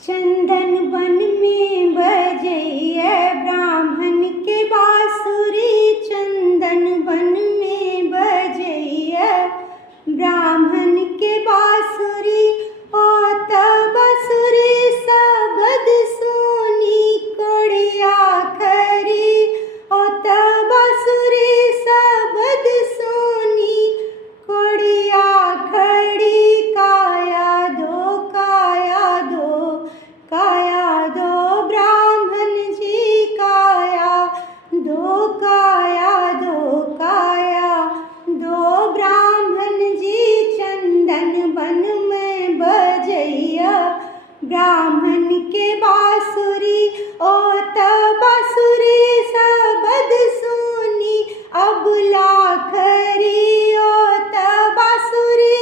चंदन one में बजैया ब्राह्मण के बांसुरी, चंदन वन में बजैया ब्राह्मण के बांसुरी। ओ तब बांसुरी सबद सोनी कोड़िया खरी, ओ तब बांसुरी सबद सोनी कोड़िया खड़ी। काया दो काया दो काया दो ब्राह्मण जी, काया दो काया दो काया दो ब्राह्मण जी। चंदन वन में बजैया ब्राह्मण के बांसुरी, ओ तब बांसुरी सबद सोनी अबला खरी, ओ तब बांसुरी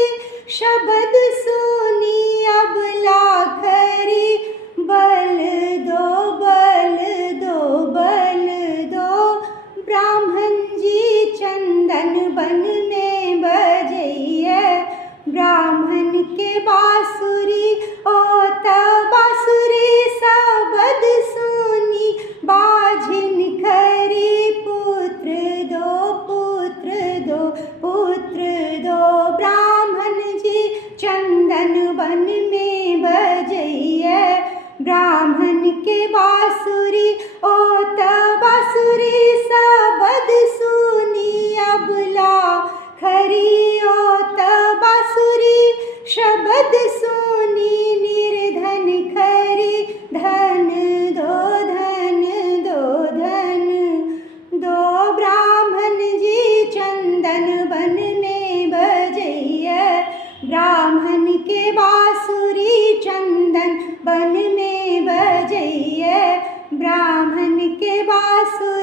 शबद सोनी अबला खरी। बल दो बल दो बल दो ब्राह्मण जी, चंदन वन में बजैया ब्राह्मण के बांसुरी। ओ तब बांसुरी सबद सोनी बाझिन खरी। पुत्र दो पुत्र दो ब्राह्मण जी, चंदन वन में बजैया ब्राह्मण के बांसुरी। ओ तब बांसुरी सबद सोनी अबला खरी, ओ तब बांसुरी शबद सोनी निर्धन खरी। धन दो धन दो धन दो ब्राह्मण जी, चंदन वन में बजैया ब्राह्मण के बांसुरी। चंदन वन में बजैया ब्राह्मण के बांसुरी।